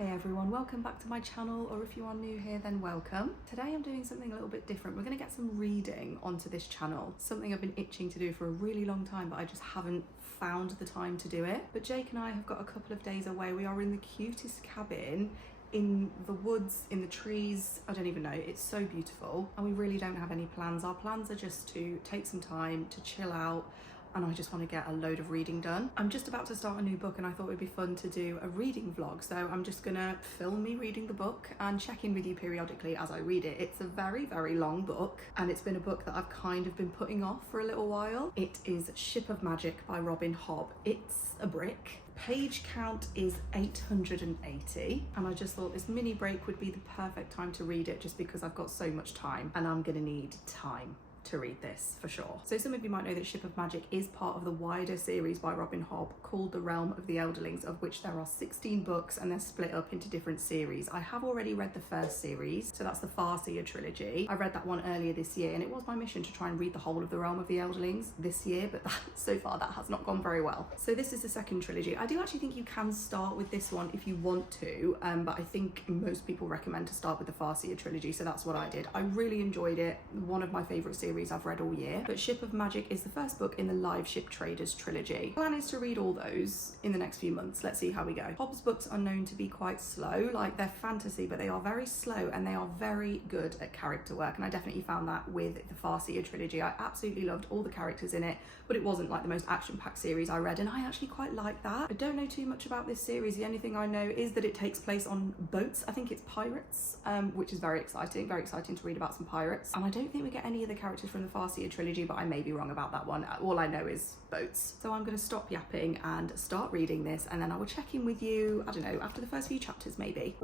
Hey everyone, welcome back to my channel, or if you are new here then welcome. Today I'm doing something a little bit different. We're going to get some reading onto this channel, something I've been itching to do for a really long time but I just haven't found the time to do it. But Jake and I have got a couple of days away. We are in the cutest cabin in the woods, in the trees, I don't even know, it's so beautiful, and we really don't have any plans. Our plans are just to take some time to chill out, and I just want to get a load of reading done. I'm just about to start a new book and I thought it would be fun to do a reading vlog, so I'm just gonna film me reading the book and check in with you periodically as I read it. It's a very, very long book, and it's been a book that I've kind of been putting off for a little while. It is Ship of Magic by Robin Hobb. It's a brick. Page count is 880, and I just thought this mini break would be the perfect time to read it, just because I've got so much time and I'm gonna need time to read this for sure. So some of you might know that Ship of Magic is part of the wider series by Robin Hobb called The Realm of the Elderlings, of which there are 16 books and they're split up into different series. I have already read the first series, so that's the Farseer trilogy. I read that one earlier this year, and it was my mission to try and read the whole of The Realm of the Elderlings this year, but so far that has not gone very well. So this is the second trilogy. I do actually think you can start with this one if you want to, but I think most people recommend to start with the Farseer trilogy, so that's what I did. I really enjoyed it, one of my favourite series I've read all year. But Ship of Magic is the first book in the Live Ship Traders trilogy. Plan is to read all those in the next few months. Let's see how we go. Hobb's books are known to be quite slow, like they're fantasy, but they are very slow and they are very good at character work, and I definitely found that with the Farseer trilogy. I absolutely loved all the characters in it, but it wasn't like the most action-packed series I read, and I actually quite like that. I don't know too much about this series. The only thing I know is that it takes place on boats. I think it's pirates, which is very exciting to read about some pirates. And I don't think we get any of the characters from the Farseer trilogy, but I may be wrong about that one. All I know is boats. So I'm going to stop yapping and start reading this, and then I will check in with you, I don't know, after the first few chapters maybe.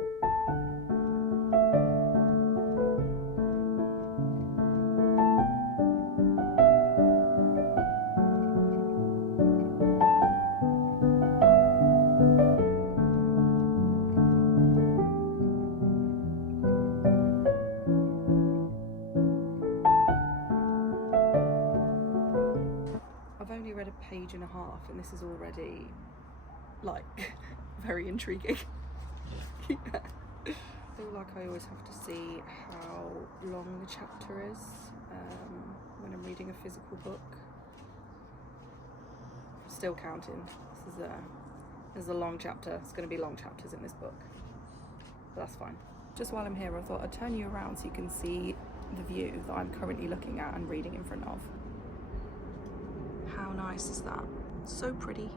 Read a page and a half and this is already like very intriguing. Yeah. I feel like I always have to see how long the chapter is when I'm reading a physical book. I'm still counting. This is a long chapter. It's going to be long chapters in this book, but that's fine. Just while I'm here, I thought I'd turn you around so you can see the view that I'm currently looking at and reading in front of. How nice is that? So pretty.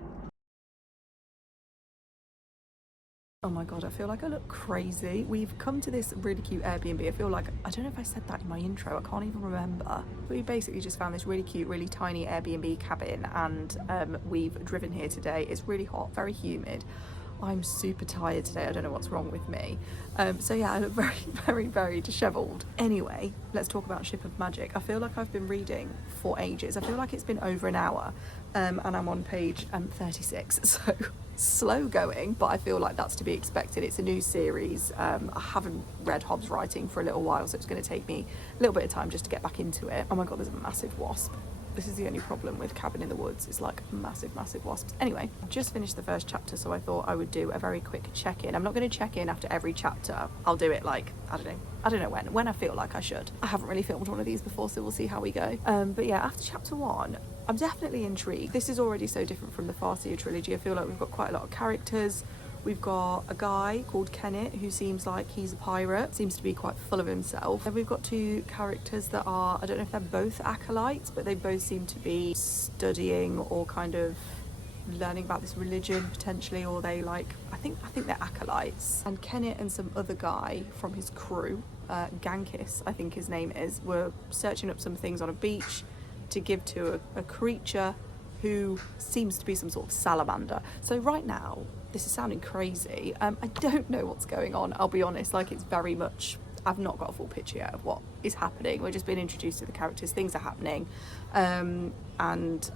Oh my god, I feel like I look crazy. We've come to this really cute Airbnb. I feel like, I don't know if I said that in my intro, I can't even remember. We basically just found this really cute, really tiny Airbnb cabin, and we've driven here today. It's really hot, very humid. I'm super tired today, I don't know what's wrong with me. So yeah, I look very, very, very dishevelled. Anyway, let's talk about Ship of Magic. I feel like I've been reading for ages. I feel like it's been over an hour, and I'm on page 36, so slow going, but I feel like that's to be expected. It's a new series. I haven't read Hobb's writing for a little while, so it's going to take me a little bit of time just to get back into it. Oh my god, there's a massive wasp. This is the only problem with Cabin in the Woods, it's like massive wasps. Anyway, I just finished the first chapter, so I thought I would do a very quick check-in. I'm not going to check in after every chapter. I'll do it like, I don't know when I feel like I should. I haven't really filmed one of these before, so we'll see how we go. But yeah, after chapter 1, I'm definitely intrigued. This is already so different from the Farseer trilogy. I feel like we've got quite a lot of characters. We've got a guy called Kenneth who seems like he's a pirate, seems to be quite full of himself. And we've got two characters that are, I don't know if they're both acolytes, but they both seem to be studying or kind of learning about this religion potentially, or they like, I think they're acolytes. And Kenneth and some other guy from his crew, Gankis I think his name is, were searching up some things on a beach to give to a creature who seems to be some sort of salamander. So right now, this is sounding crazy. I don't know what's going on, I'll be honest. Like, it's very much, I've not got a full picture yet of what is happening. We're just being introduced to the characters, things are happening, and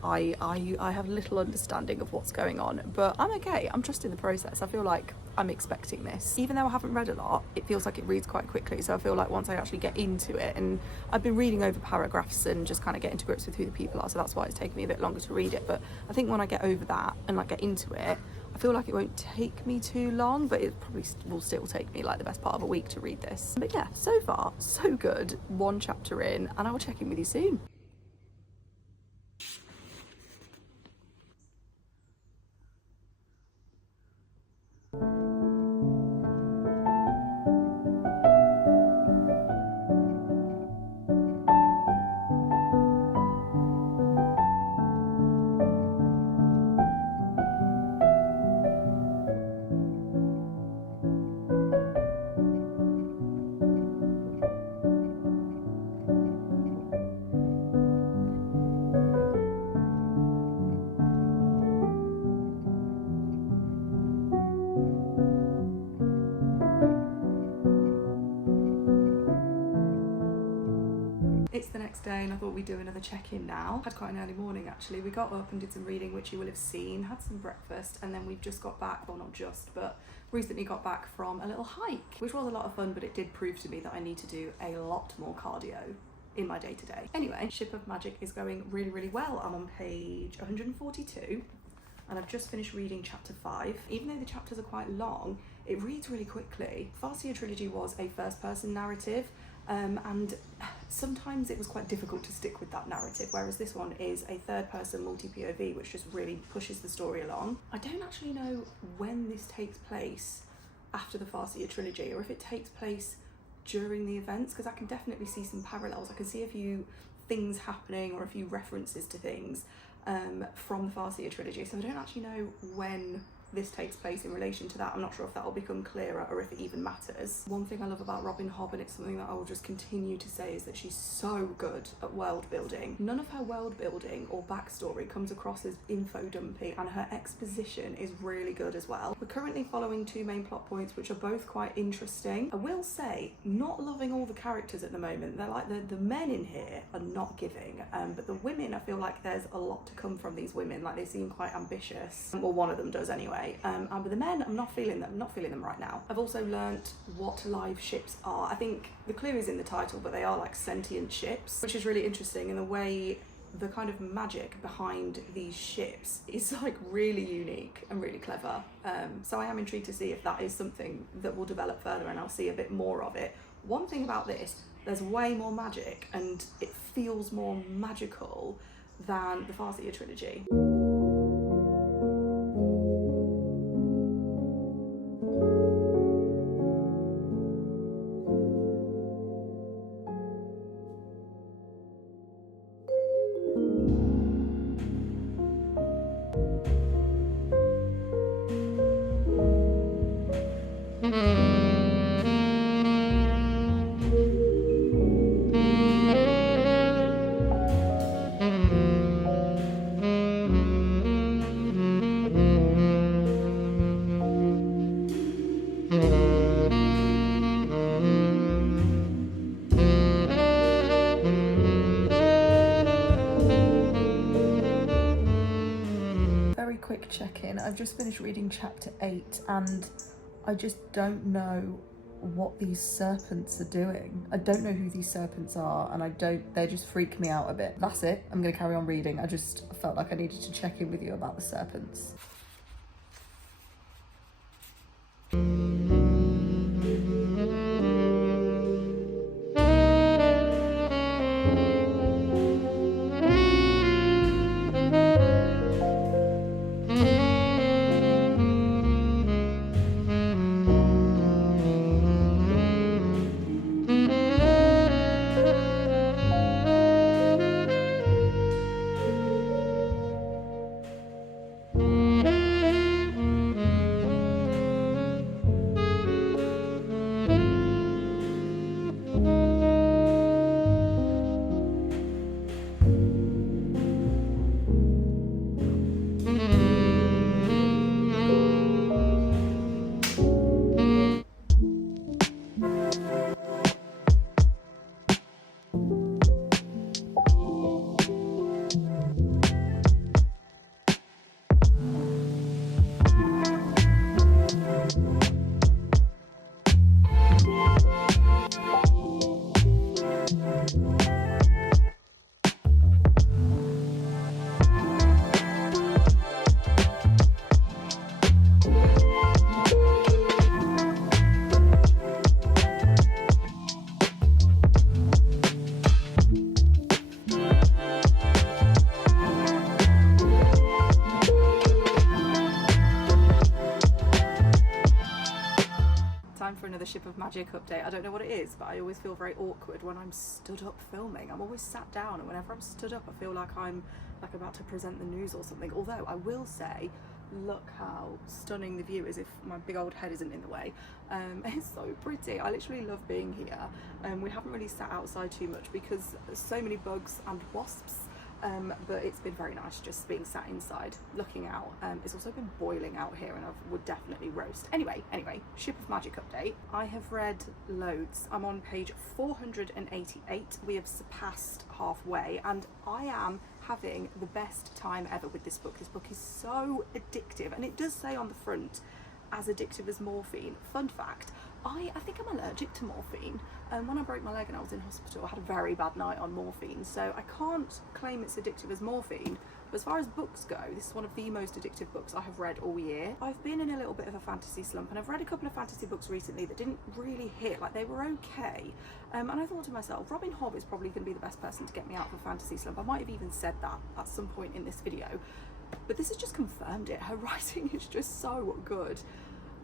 I have little understanding of what's going on, but I'm okay. I'm trusting the process. I feel like I'm expecting this. Even though I haven't read a lot, it feels like it reads quite quickly, so I feel like once I actually get into it, and I've been reading over paragraphs and just kind of getting to grips with who the people are, so that's why it's taken me a bit longer to read it, but I think when I get over that and like get into it, I feel like it won't take me too long, but it probably will still take me like the best part of a week to read this. But yeah, so far, so good. One chapter in, and I will check in with you soon. It's the next day and I thought we'd do another check-in now. Had quite an early morning actually. We got up and did some reading, which you will have seen, had some breakfast, and then we've just got back, well not just, but recently got back from a little hike, which was a lot of fun, but it did prove to me that I need to do a lot more cardio in my day-to-day. Anyway, Ship of Magic is going really, really well. I'm on page 142 and I've just finished reading chapter 5. Even though the chapters are quite long, it reads really quickly. Farseer trilogy was a first-person narrative, and sometimes it was quite difficult to stick with that narrative, whereas this one is a third-person multi-POV, which just really pushes the story along. I don't actually know when this takes place after the Farseer trilogy, or if it takes place during the events, because I can definitely see some parallels. I can see a few things happening or a few references to things from the Farseer trilogy, so I don't actually know when this takes place in relation to that. I'm not sure if that will become clearer or if it even matters. One thing I love about Robin Hobb, and it's something that I will just continue to say, is that she's so good at world building. None of her world building or backstory comes across as info dumpy, and her exposition is really good as well. We're currently following two main plot points which are both quite interesting. I will say, not loving all the characters at the moment. They're like, the men in here are not giving, but the women, I feel like there's a lot to come from these women. Like, they seem quite ambitious. Well, one of them does anyway. But the men, I'm not feeling them right now. I've also learnt what live ships are. I think the clue is in the title, but they are like sentient ships, which is really interesting in the way the kind of magic behind these ships is like really unique and really clever. So I am intrigued to see if that is something that will develop further and I'll see a bit more of it. One thing about this, there's way more magic and it feels more magical than the Farseer trilogy. Quick check-in. I've just finished reading chapter 8 and I just don't know what these serpents are doing. I don't know who these serpents are, and they just freak me out a bit. That's it. I'm gonna carry on reading. I just felt like I needed to check in with you about the serpents. another Ship of Magic update. I don't know what it is, but I always feel very awkward when I'm stood up filming. I'm always sat down, and whenever I'm stood up I feel like I'm like about to present the news or something. Although I will say, look how stunning the view is if my big old head isn't in the way. It's so pretty. I literally love being here. We haven't really sat outside too much because there's so many bugs and wasps. But it's been very nice just being sat inside looking out. It's also been boiling out here and I would definitely roast. Anyway, Ship of Magic update. I have read loads. I'm on page 488. We have surpassed halfway and I am having the best time ever with this book. This book is so addictive, and it does say on the front, as addictive as morphine. Fun fact, I think I'm allergic to morphine. When I broke my leg and I was in hospital, I had a very bad night on morphine, so I can't claim it's addictive as morphine. But as far as books go, this is one of the most addictive books I have read all year. I've been in a little bit of a fantasy slump, and I've read a couple of fantasy books recently that didn't really hit, like they were okay. And I thought to myself, Robin Hobb is probably going to be the best person to get me out of a fantasy slump. I might have even said that at some point in this video, but this has just confirmed it. Her writing is just so good.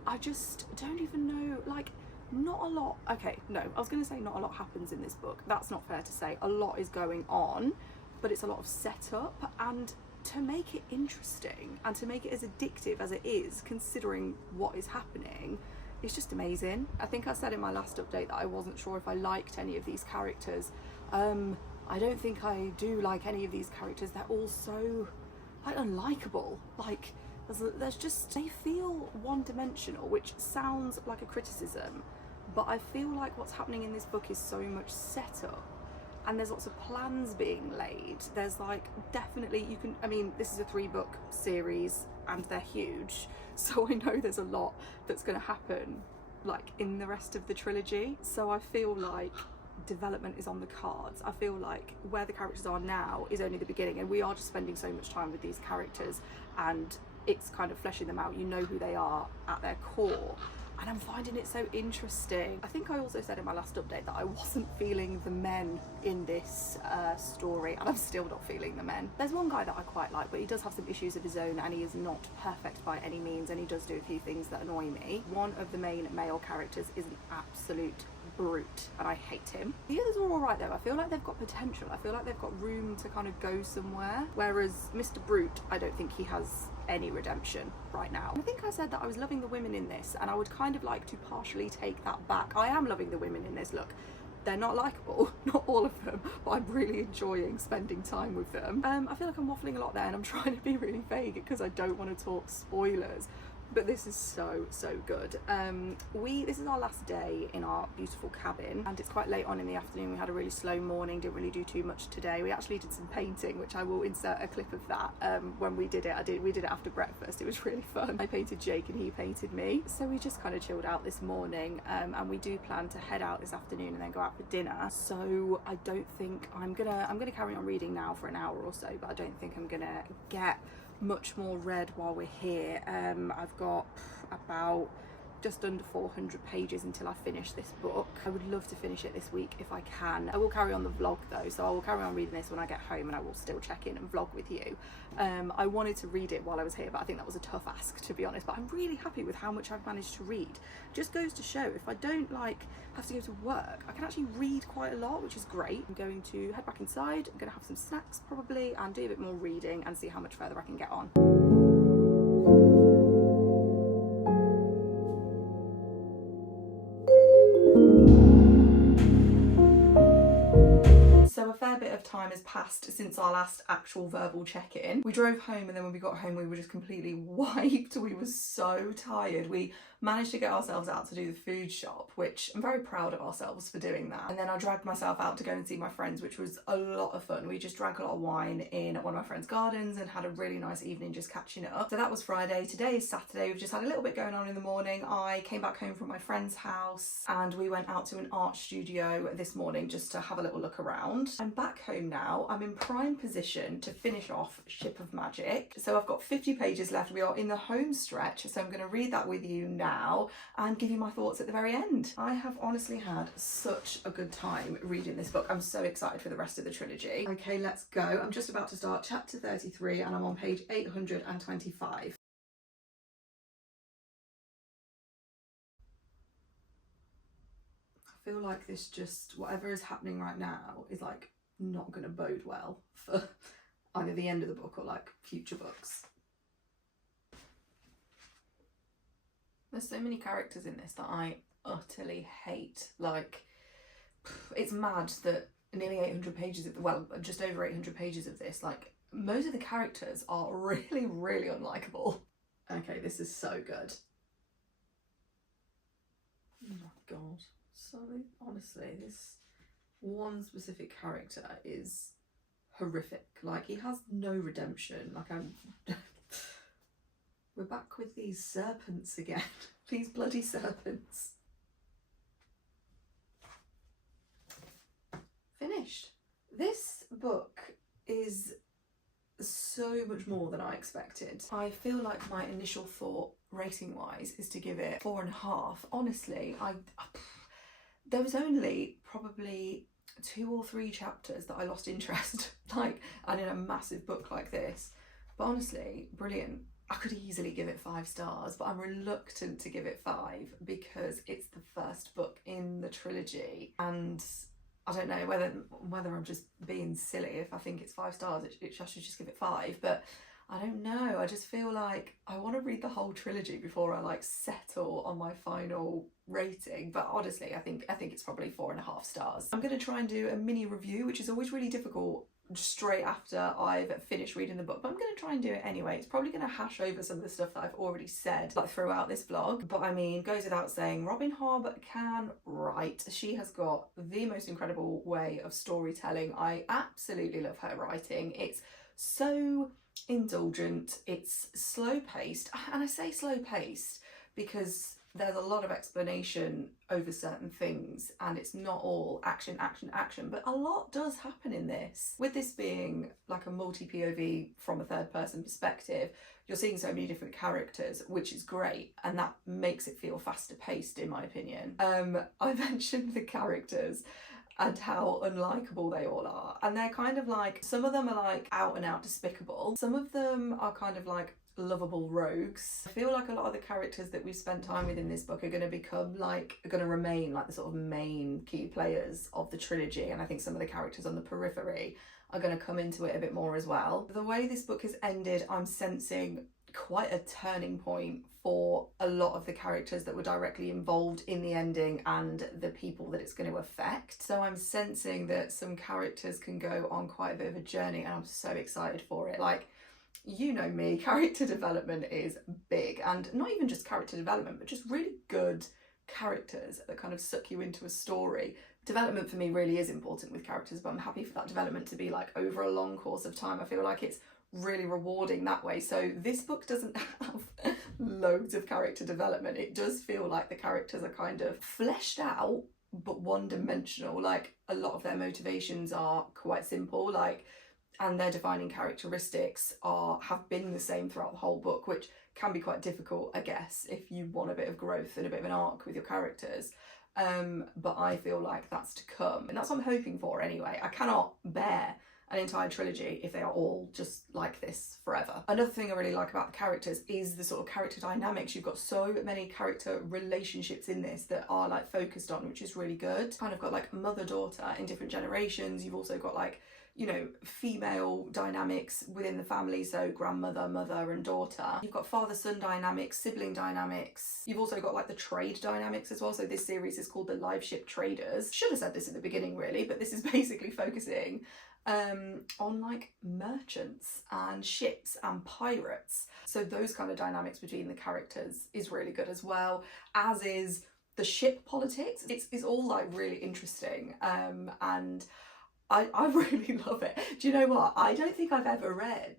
I just don't even know, like, not a lot. Okay, no, I was going to say not a lot happens in this book. That's not fair to say. A lot is going on, but it's a lot of setup, and to make it interesting and to make it as addictive as it is, considering what is happening, it's just amazing. I think I said in my last update that I wasn't sure if I liked any of these characters. I don't think I do like any of these characters. They're all so, like, unlikable. Like, there's just, they feel one-dimensional, which sounds like a criticism, but I feel like what's happening in this book is so much setup, and there's lots of plans being laid. There's like, definitely, you can, I mean, this is a 3-book series and they're huge, so I know there's a lot that's going to happen like in the rest of the trilogy. So I feel like development is on the cards. I feel like where the characters are now is only the beginning, and we are just spending so much time with these characters, and it's kind of fleshing them out. You know who they are at their core, and I'm finding it so interesting. I think I also said in my last update that I wasn't feeling the men in this story, and I'm still not feeling the men. There's one guy that I quite like, but he does have some issues of his own, and he is not perfect by any means, and he does do a few things that annoy me. One of the main male characters is an absolute brute, and I hate him. The others are all right though. I feel like they've got potential. I feel like they've got room to kind of go somewhere, whereas Mr. Brute, I don't think he has any redemption right now. I think I said that I was loving the women in this, and I would kind of like to partially take that back. I am loving the women in this. Look, they're not likeable, not all of them, but I'm really enjoying spending time with them. I feel like I'm waffling a lot there, and I'm trying to be really vague because I don't want to talk spoilers. But this is so good. This is our last day in our beautiful cabin, and it's quite late on in the afternoon. We had a really slow morning, didn't really do too much today. We actually did some painting, which I will insert a clip of that when we did it. We did it after breakfast. It was really fun. I painted Jake and he painted me. So we just kind of chilled out this morning, and we do plan to head out this afternoon and then go out for dinner. So I don't think I'm gonna carry on reading now for an hour or so, but I don't think I'm gonna get much more read while we're here. I've got about just under 400 pages until I finish this book. I would love to finish it this week if I can. I will carry on the vlog though, so I will carry on reading this when I get home, and I will still check in and vlog with you. I wanted to read it while I was here, but I think that was a tough ask, to be honest, but I'm really happy with how much I've managed to read. Just goes to show, if I don't like have to go to work, I can actually read quite a lot, which is great. I'm going to head back inside, I'm going to have some snacks probably, and do a bit more reading and see how much further I can get on. So a fair bit of time has passed since our last actual verbal check-in. We drove home, and then when we got home we were just completely wiped. We were so tired. We managed to get ourselves out to do the food shop, which I'm very proud of ourselves for doing that. And then I dragged myself out to go and see my friends, which was a lot of fun. We just drank a lot of wine in one of my friends' gardens and had a really nice evening just catching up. So that was Friday. Today is Saturday. We've just had a little bit going on in the morning. I came back home from my friend's house and we went out to an art studio this morning just to have a little look around. I'm back home now. I'm in prime position to finish off Ship of Magic. So I've got 50 pages left. We are in the home stretch, so I'm going to read that with you now and give you my thoughts at the very end. I have honestly had such a good time reading this book. I'm so excited for the rest of the trilogy. Okay, let's go. I'm just about to start chapter 33 and I'm on page 825. feel like this just, whatever is happening right now is like not going to bode well for either the end of the book or like future books. There's so many characters in this that I utterly hate. Like, it's mad that nearly 800 pages of, well, just over 800 pages of this, like, most of the characters are really, really unlikable. Okay, this is so good. Oh my god. So, honestly, this one specific character is horrific. Like, he has no redemption. Like, we're back with these serpents again. These bloody serpents. Finished. This book is so much more than I expected. I feel like my initial thought, rating wise, is to give it 4.5. Honestly, there was only probably 2 or 3 chapters that I lost interest, like, and in a massive book like this. But honestly, brilliant. I could easily give it 5 stars, but I'm reluctant to give it 5 because it's the first book in the trilogy, and I don't know whether I'm just being silly if I think it's 5 stars, I should just give it 5, but I don't know. I just feel like I want to read the whole trilogy before I like settle on my final rating. But honestly, I think it's probably 4.5 stars. I'm going to try and do a mini review, which is always really difficult straight after I've finished reading the book, but I'm going to try and do it anyway. It's probably going to hash over some of the stuff that I've already said like throughout this vlog, but I mean, goes without saying, Robin Hobb can write. She has got the most incredible way of storytelling. I absolutely love her writing. It's so indulgent, it's slow paced, and I say slow paced because there's a lot of explanation over certain things and it's not all action, action, action, but a lot does happen in this. With this being like a multi-POV from a third person perspective, you're seeing so many different characters, which is great, and that makes it feel faster paced in my opinion. I mentioned the characters and how unlikable they all are, and they're kind of like, some of them are like out and out despicable, some of them are kind of like lovable rogues. I feel like a lot of the characters that we've spent time with in this book are going to remain like the sort of main key players of the trilogy, and I think some of the characters on the periphery are going to come into it a bit more as well. The way this book has ended, I'm sensing quite a turning point for a lot of the characters that were directly involved in the ending and the people that it's going to affect. So I'm sensing that some characters can go on quite a bit of a journey, and I'm so excited for it. Like, you know me, character development is big, and not even just character development, but just really good characters that kind of suck you into a story. Development for me really is important with characters, but I'm happy for that development to be like over a long course of time. I feel like it's really rewarding that way. So this book doesn't have loads of character development. It does feel like the characters are kind of fleshed out but one-dimensional. Like, a lot of their motivations are quite simple, like, and their defining characteristics have been the same throughout the whole book, which can be quite difficult, I guess, if you want a bit of growth and a bit of an arc with your characters. But I feel like that's to come, and that's what I'm hoping for anyway. I cannot bear an entire trilogy if they are all just like this forever. Another thing I really like about the characters is the sort of character dynamics. You've got so many character relationships in this that are like focused on, which is really good. Kind of got like mother-daughter in different generations. You've also got like, you know, female dynamics within the family, so grandmother, mother and daughter. You've got father-son dynamics, sibling dynamics. You've also got like the trade dynamics as well. So this series is called The Live Ship Traders. Should have said this at the beginning really, but this is basically focusing on like merchants and ships and pirates. So those kind of dynamics between the characters is really good as well, as is the ship politics. It's all like really interesting, and I really love it. Do you know what? I don't think I've ever read,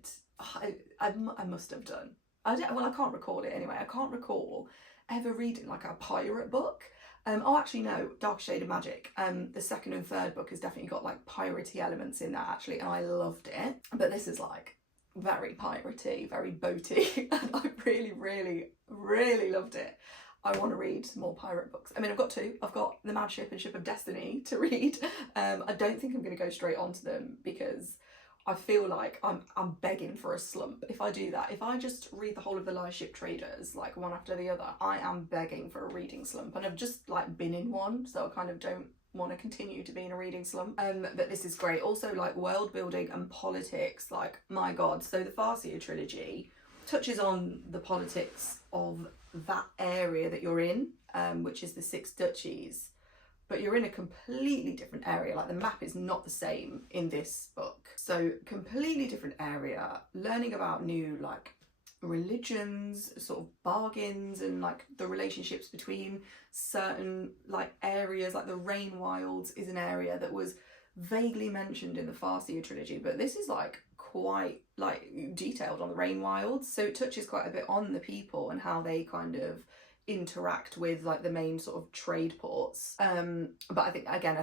I must have done. I can't recall it anyway. I can't recall ever reading like a pirate book. Oh, actually no, Dark Shade of Magic. The second and third book has definitely got like piratey elements in that actually, and I loved it. But this is like very piratey, very boaty, and I really, really, really loved it. I want to read more pirate books. I mean, I've got two. I've got The Mad Ship and Ship of Destiny to read. I don't think I'm going to go straight onto them because I feel like I'm begging for a slump if I do that. If I just read the whole of the Lies Ship Traders like one after the other, I am begging for a reading slump, and I've just like been in one, so I kind of don't want to continue to be in a reading slump. But this is great. Also, like, world building and politics, like, my god. So the Farseer trilogy touches on the politics of that area that you're in, which is the Six Duchies, but you're in a completely different area. Like, the map is not the same in this book. So completely different area, learning about new like religions, sort of bargains, and like the relationships between certain like areas. Like the Rain Wilds is an area that was vaguely mentioned in the Farseer trilogy, but this is like quite like detailed on the Rain Wilds, so it touches quite a bit on the people and how they kind of interact with like the main sort of trade ports. But I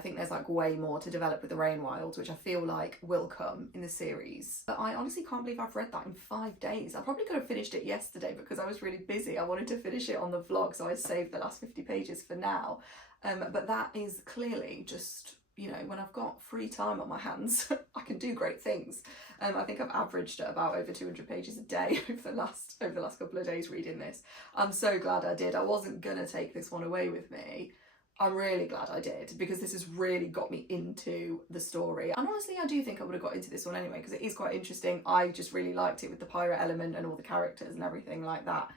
think there's like way more to develop with the Rain Wilds, which I feel like will come in the series. But I honestly can't believe I've read that in 5 days. I probably could have finished it yesterday because I was really busy. I wanted to finish it on the vlog, so I saved the last 50 pages for now. But that is clearly just, you know, when I've got free time on my hands, I can do great things. I think I've averaged at about over 200 pages a day over the last couple of days reading this. I'm so glad I did. I wasn't gonna take this one away with me. I'm really glad I did, because this has really got me into the story. And honestly, I do think I would have got into this one anyway, because it is quite interesting. I just really liked it with the pirate element and all the characters and everything like that.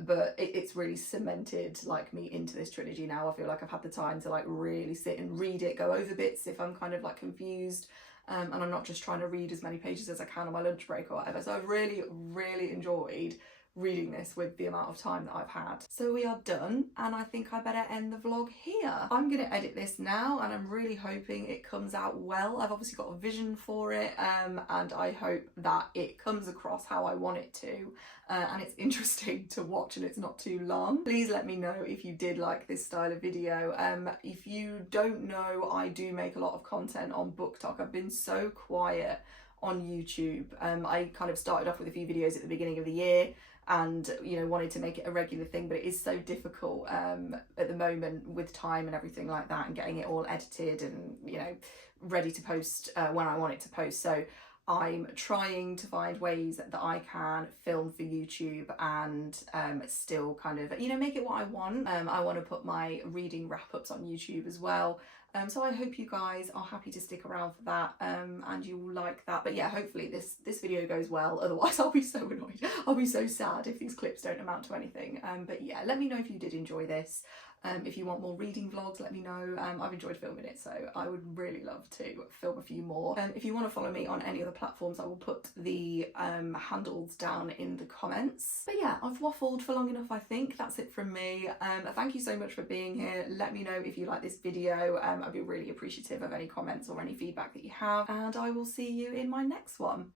But it's really cemented like me into this trilogy now. I feel like I've had the time to like really sit and read it, go over bits if I'm kind of like confused, and I'm not just trying to read as many pages as I can on my lunch break or whatever. So I've really, really enjoyed reading this with the amount of time that I've had. So we are done, and I think I better end the vlog here. I'm gonna edit this now, and I'm really hoping it comes out well. I've obviously got a vision for it, and I hope that it comes across how I want it to, and it's interesting to watch and it's not too long. Please let me know if you did like this style of video. If you don't know, I do make a lot of content on Book Talk. I've been so quiet on YouTube. I kind of started off with a few videos at the beginning of the year, and you know, wanted to make it a regular thing, but it is so difficult at the moment with time and everything like that, and getting it all edited and, you know, ready to post when I want it to post. So I'm trying to find ways that I can film for YouTube and still kind of, you know, make it what I want. I want to put my reading wrap-ups on YouTube as well. So I hope you guys are happy to stick around for that, and you will like that. But yeah, hopefully this video goes well. Otherwise, I'll be so annoyed. I'll be so sad if these clips don't amount to anything. But yeah, let me know if you did enjoy this. If you want more reading vlogs, let me know. I've enjoyed filming it, so I would really love to film a few more. If you want to follow me on any other platforms, I will put the handles down in the comments. But yeah, I've waffled for long enough, I think. That's it from me. Thank you so much for being here. Let me know if you like this video. I'd be really appreciative of any comments or any feedback that you have, and I will see you in my next one.